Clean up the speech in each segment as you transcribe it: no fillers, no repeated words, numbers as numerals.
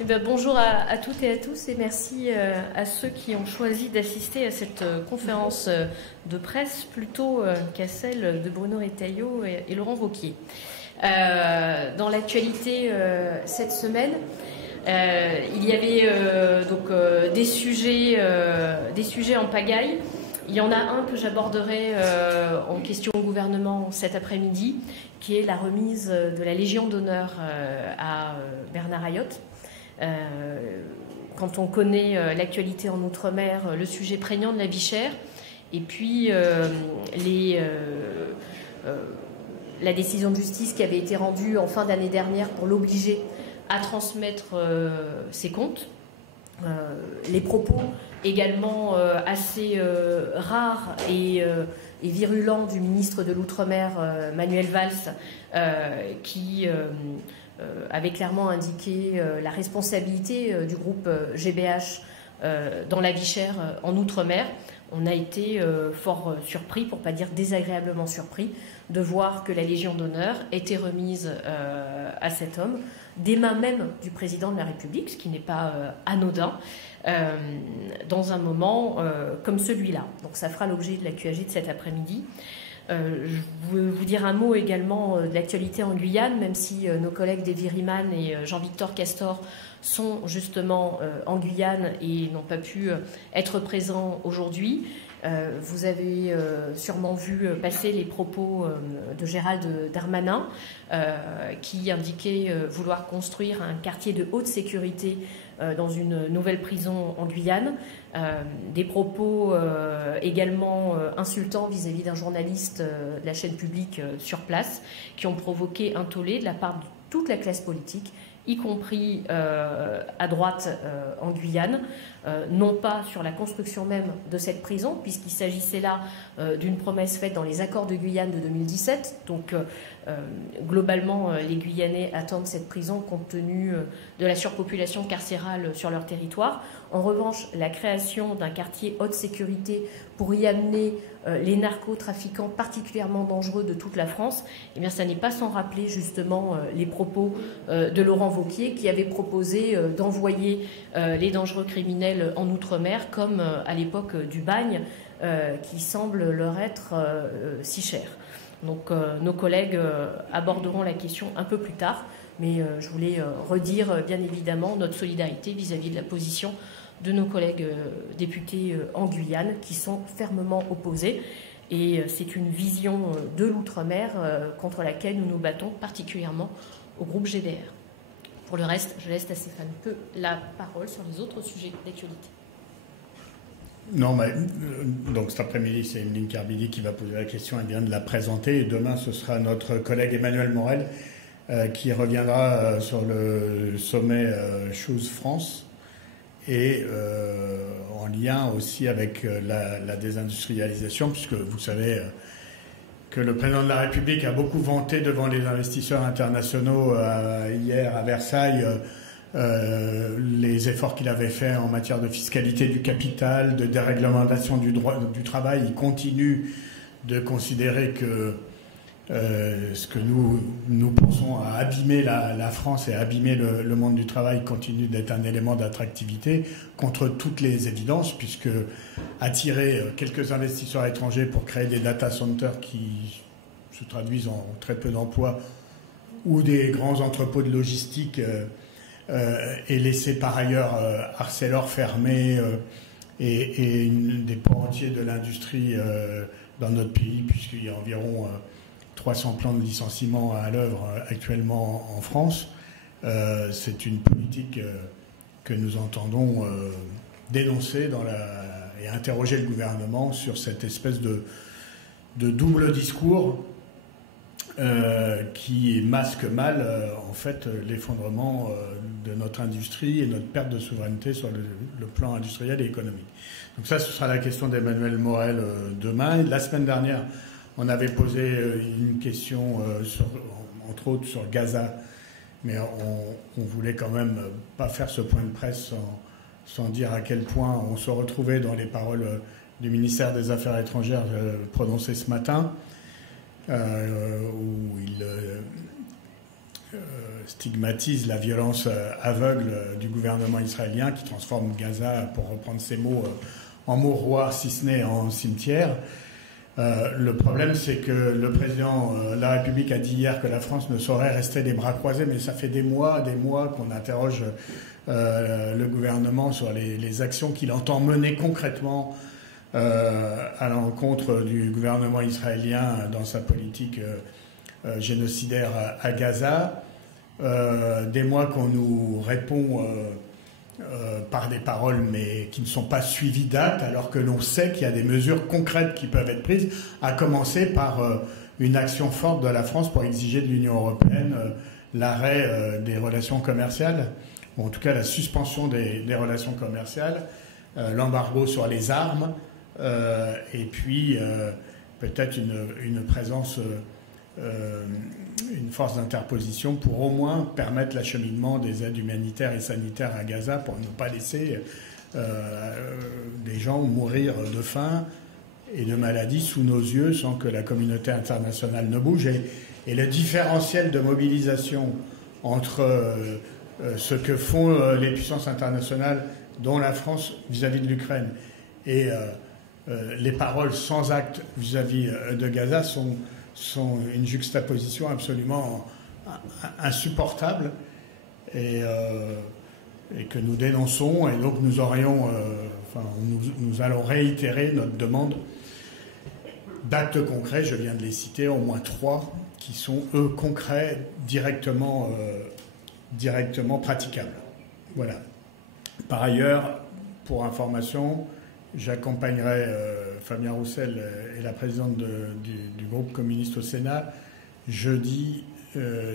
Eh bien, bonjour à toutes et à tous et merci à ceux qui ont choisi d'assister à cette conférence de presse plutôt qu'à celle de Bruno Retailleau et Laurent Wauquiez. Dans l'actualité cette semaine, il y avait des sujets en pagaille. Il y en a un que j'aborderai en question au gouvernement cet après-midi, qui est la remise de la Légion d'honneur à Bernard Ayotte. Quand on connaît l'actualité en Outre-mer, le sujet prégnant de la vie chère, et puis la décision de justice qui avait été rendue en fin d'année dernière pour l'obliger à transmettre ses comptes, les propos également assez rares et virulents du ministre de l'Outre-mer, Manuel Valls, qui avait clairement indiqué la responsabilité du groupe GBH dans la vie chère en Outre-mer. On a été fort surpris, pour ne pas dire désagréablement surpris, de voir que la Légion d'honneur était remise à cet homme, des mains même du président de la République, ce qui n'est pas anodin, dans un moment comme celui-là. Donc ça fera l'objet de la QAG de cet après-midi. Je veux vous dire un mot également de l'actualité en Guyane, même si nos collègues Davy Riemann et Jean-Victor Castor sont justement en Guyane et n'ont pas pu être présents aujourd'hui. Vous avez sûrement vu passer les propos de Gérald Darmanin qui indiquait vouloir construire un quartier de haute sécurité dans une nouvelle prison en Guyane. Des propos également insultants vis-à-vis d'un journaliste de la chaîne publique sur place, qui ont provoqué un tollé de la part de toute la classe politique, y compris à droite en Guyane, non pas sur la construction même de cette prison, puisqu'il s'agissait là d'une promesse faite dans les accords de Guyane de 2017. Donc globalement, les Guyanais attendent cette prison compte tenu de la surpopulation carcérale sur leur territoire. En revanche, la création d'un quartier haute sécurité pour y amener les narcotrafiquants particulièrement dangereux de toute la France, eh bien, ça n'est pas sans rappeler justement les propos de Laurent Wauquiez, qui avait proposé d'envoyer les dangereux criminels en Outre-mer, comme à l'époque du bagne, qui semble leur être si cher. Donc nos collègues aborderont la question un peu plus tard, mais je voulais redire bien évidemment notre solidarité vis-à-vis de la position de nos collègues députés en Guyane, qui sont fermement opposés. Et c'est une vision de l'outre-mer contre laquelle nous nous battons particulièrement au groupe GDR. Pour le reste, je laisse à Stéphane Peu la parole sur les autres sujets d'actualité. Non, mais donc cet après-midi, c'est Emeline Carbidi qui va poser la question, elle vient de la présenter. Et demain, ce sera notre collègue Emmanuel Morel qui reviendra sur le sommet Choose France et en lien aussi avec la désindustrialisation, puisque vous savez que le président de la République a beaucoup vanté devant les investisseurs internationaux hier à Versailles les efforts qu'il avait faits en matière de fiscalité du capital, de déréglementation du droit du travail. Il continue de considérer que ce que nous pensons à abîmer la France et à abîmer le monde du travail continue d'être un élément d'attractivité, contre toutes les évidences, puisque attirer quelques investisseurs étrangers pour créer des data centers qui se traduisent en très peu d'emplois, ou des grands entrepôts de logistique et laisser par ailleurs Arcelor fermer et des pans entiers de l'industrie dans notre pays, puisqu'il y a environ 300 plans de licenciement à l'œuvre actuellement en France. C'est une politique que nous entendons dénoncer et interroger le gouvernement sur cette espèce de double discours qui masque mal en fait l'effondrement de notre industrie et notre perte de souveraineté sur le plan industriel et économique. Donc ça, ce sera la question d'Emmanuel Morel demain. La semaine dernière, on avait posé une question, entre autres, sur Gaza, mais on voulait quand même pas faire ce point de presse sans dire à quel point on se retrouvait dans les paroles du ministère des Affaires étrangères prononcées ce matin, où il stigmatise la violence aveugle du gouvernement israélien qui transforme Gaza, pour reprendre ses mots, en mouroir, si ce n'est en cimetière. Le problème, c'est que le président de la République a dit hier que la France ne saurait rester les bras croisés, mais ça fait des mois qu'on interroge le gouvernement sur les actions qu'il entend mener concrètement à l'encontre du gouvernement israélien dans sa politique génocidaire à Gaza. Des mois qu'on nous répond par des paroles mais qui ne sont pas suivies d'actes, alors que l'on sait qu'il y a des mesures concrètes qui peuvent être prises, à commencer par une action forte de la France pour exiger de l'Union européenne l'arrêt des relations commerciales, ou en tout cas la suspension des relations commerciales, l'embargo sur les armes, et puis peut-être une présence, une force d'interposition pour au moins permettre l'acheminement des aides humanitaires et sanitaires à Gaza, pour ne pas laisser des gens mourir de faim et de maladies sous nos yeux sans que la communauté internationale ne bouge. Et le différentiel de mobilisation entre ce que font les puissances internationales, dont la France vis-à-vis de l'Ukraine, et les paroles sans acte vis-à-vis de Gaza sont une juxtaposition absolument insupportable et que nous dénonçons. Et donc nous allons réitérer notre demande d'actes concrets. Je viens de les citer, au moins 3, qui sont, eux, concrets, directement praticables. Voilà. Par ailleurs, pour information, j'accompagnerai Fabien Roussel et la présidente du groupe communiste au Sénat jeudi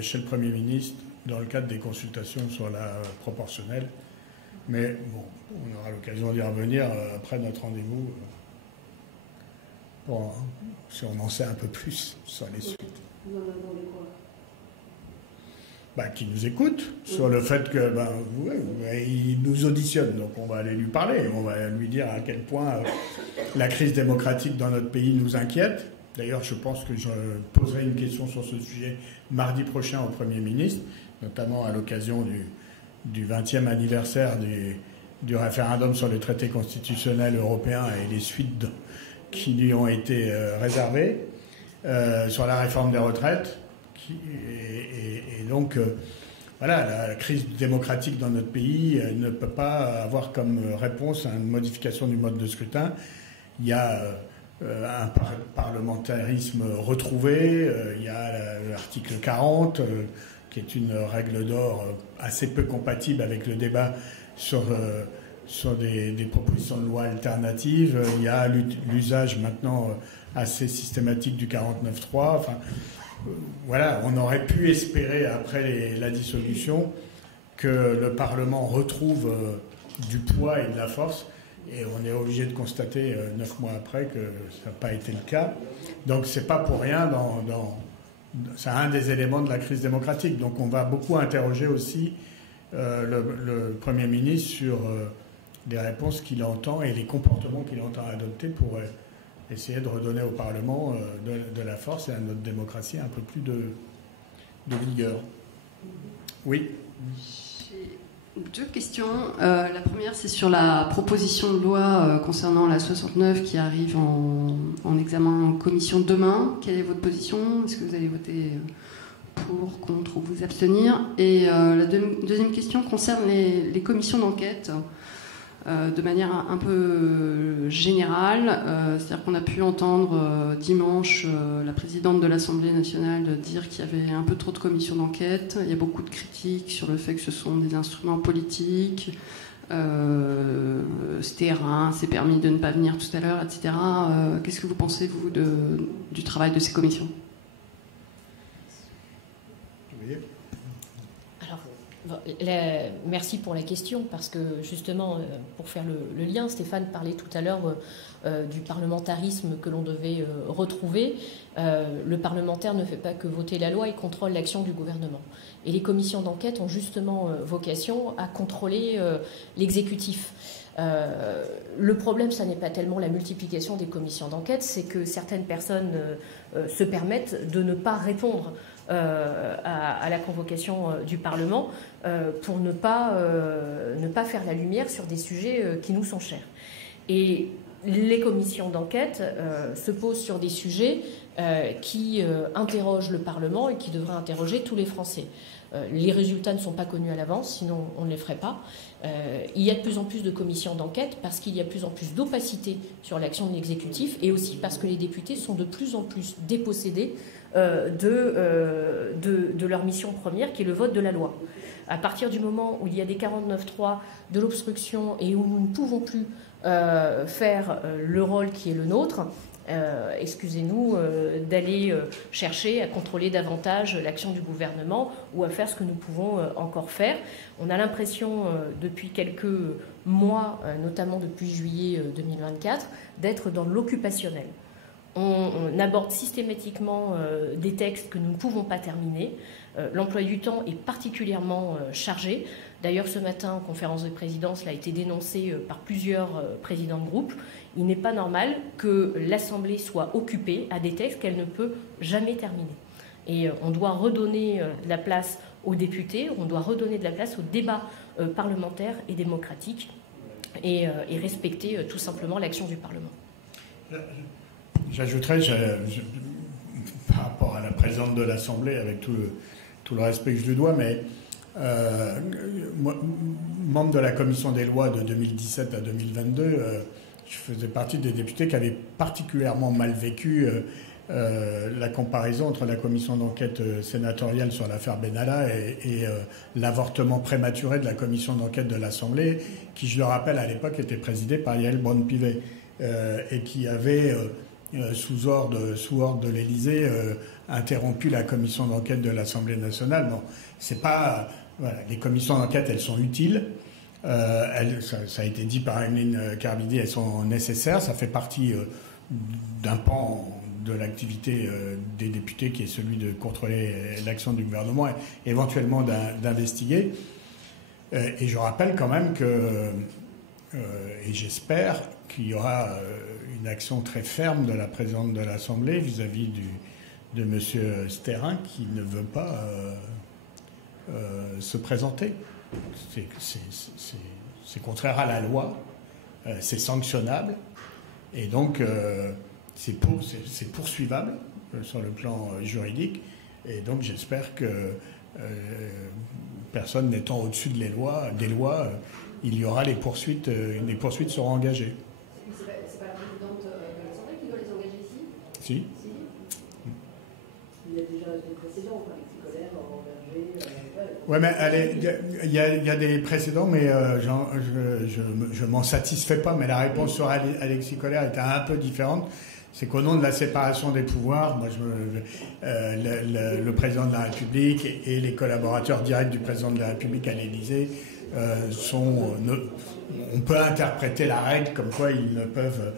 chez le Premier ministre dans le cadre des consultations sur la proportionnelle. Mais bon, on aura l'occasion d'y revenir après notre rendez-vous si on en sait un peu plus sur les suites. Vous en attendez quoi ? Qui nous écoute sur le fait que il nous auditionne, donc on va aller lui parler, on va lui dire à quel point la crise démocratique dans notre pays nous inquiète. D'ailleurs, je pense que je poserai une question sur ce sujet mardi prochain au Premier ministre, notamment à l'occasion du 20e anniversaire du référendum sur le traité constitutionnel européen et les suites qui lui ont été réservées, sur la réforme des retraites. Et donc, voilà, la crise démocratique dans notre pays ne peut pas avoir comme réponse à une modification du mode de scrutin. Il y a un parlementarisme retrouvé, il y a l'article 40, qui est une règle d'or assez peu compatible avec le débat sur des propositions de loi alternatives. Il y a l'usage maintenant assez systématique du 49.3. Enfin, voilà, on aurait pu espérer, après la dissolution, que le Parlement retrouve du poids et de la force. Et on est obligé de constater 9 mois après que ça n'a pas été le cas. Donc c'est pas pour rien, c'est un des éléments de la crise démocratique. Donc on va beaucoup interroger aussi le Premier ministre sur les réponses qu'il entend et les comportements qu'il entend adopter pour essayer de redonner au Parlement de la force et à notre démocratie un peu plus de vigueur. Oui. J'ai 2 questions. La première, c'est sur la proposition de loi concernant la 69 qui arrive en examen en commission demain. Quelle est votre position ? Est-ce que vous allez voter pour, contre ou vous abstenir ? Et la deuxième question concerne les commissions d'enquête. De manière un peu générale, c'est-à-dire qu'on a pu entendre dimanche la présidente de l'Assemblée nationale dire qu'il y avait un peu trop de commissions d'enquête. Il y a beaucoup de critiques sur le fait que ce sont des instruments politiques, c'était rare, c'est permis de ne pas venir tout à l'heure, etc. Qu'est-ce que vous pensez, vous, du travail de ces commissions ? Merci pour la question, parce que justement, pour faire le lien, Stéphane parlait tout à l'heure du parlementarisme que l'on devait retrouver. Le parlementaire ne fait pas que voter la loi, il contrôle l'action du gouvernement. Et les commissions d'enquête ont justement vocation à contrôler l'exécutif. Le problème, ça n'est pas tellement la multiplication des commissions d'enquête, c'est que certaines personnes se permettent de ne pas répondre à la convocation du Parlement pour ne pas faire la lumière sur des sujets qui nous sont chers. Et les commissions d'enquête se posent sur des sujets qui interrogent le Parlement et qui devraient interroger tous les Français. Les résultats ne sont pas connus à l'avance, sinon on ne les ferait pas. Il y a de plus en plus de commissions d'enquête parce qu'il y a de plus en plus d'opacité sur l'action de l'exécutif et aussi parce que les députés sont de plus en plus dépossédés de leur mission première qui est le vote de la loi. À partir du moment où il y a des 49.3, de l'obstruction et où nous ne pouvons plus faire le rôle qui est le nôtre, excusez-nous, d'aller chercher à contrôler davantage l'action du gouvernement ou à faire ce que nous pouvons encore faire. On a l'impression, depuis quelques mois, notamment depuis juillet 2024, d'être dans l'occupationnel. On aborde systématiquement des textes que nous ne pouvons pas terminer. L'emploi du temps est particulièrement chargé. D'ailleurs, ce matin, en conférence de présidence, cela a été dénoncé par plusieurs présidents de groupe. Il n'est pas normal que l'Assemblée soit occupée à des textes qu'elle ne peut jamais terminer. Et on doit redonner de la place aux députés, on doit redonner de la place au débat parlementaire et démocratique et respecter tout simplement l'action du Parlement. J'ajouterais, par rapport à la présidente de l'Assemblée, avec tout le respect que je lui dois, mais moi, membre de la commission des lois de 2017 à 2022, je faisais partie des députés qui avaient particulièrement mal vécu la comparaison entre la commission d'enquête sénatoriale sur l'affaire Benalla et l'avortement prématuré de la commission d'enquête de l'Assemblée, qui, je le rappelle, à l'époque était présidée par Yael Braun-Pivet et qui avait, sous ordre de l'Élysée, interrompu la commission d'enquête de l'Assemblée nationale. Bon, c'est pas... Voilà, les commissions d'enquête, elles sont utiles. Ça a été dit par Emeline Carbidi, elles sont nécessaires. Ça fait partie d'un pan de l'activité des députés qui est celui de contrôler l'action du gouvernement et éventuellement d'investiguer. Et je rappelle quand même que, et j'espère qu'il y aura une action très ferme de la présidente de l'Assemblée vis-à-vis de M. Stérin qui ne veut pas se présenter. C'est contraire à la loi, c'est sanctionnable, et donc c'est poursuivable sur le plan juridique, et donc j'espère que personne n'étant au-dessus des lois, il y aura les poursuites seront engagées. C'est pas la présidente de l'Assemblée qui doit les engager ici ? Si. Il y a déjà des précédents, Alexis Collère, Berger... Oui, mais il y a des précédents, mais je m'en satisfais pas. Mais la réponse sur Alexis Collère était un peu différente. C'est qu'au nom de la séparation des pouvoirs, moi, le président de la République et les collaborateurs directs du président de la République à l'Élysée on peut interpréter la règle comme quoi ils ne peuvent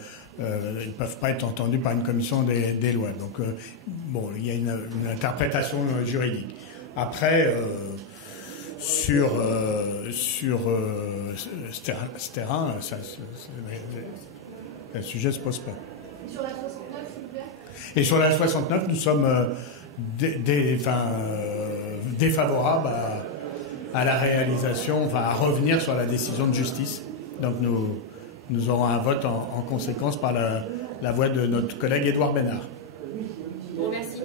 pas être entendus par une commission des lois. Donc, bon, il y a une interprétation juridique. Après, sur Stérin, le sujet ne se pose pas. Sur la 69, s'il vous plaît ? Et sur la 69, nous sommes défavorables à la réalisation, à revenir sur la décision de justice. Donc nous aurons un vote en conséquence par la voix de notre collègue Édouard Bénard. Bon, merci.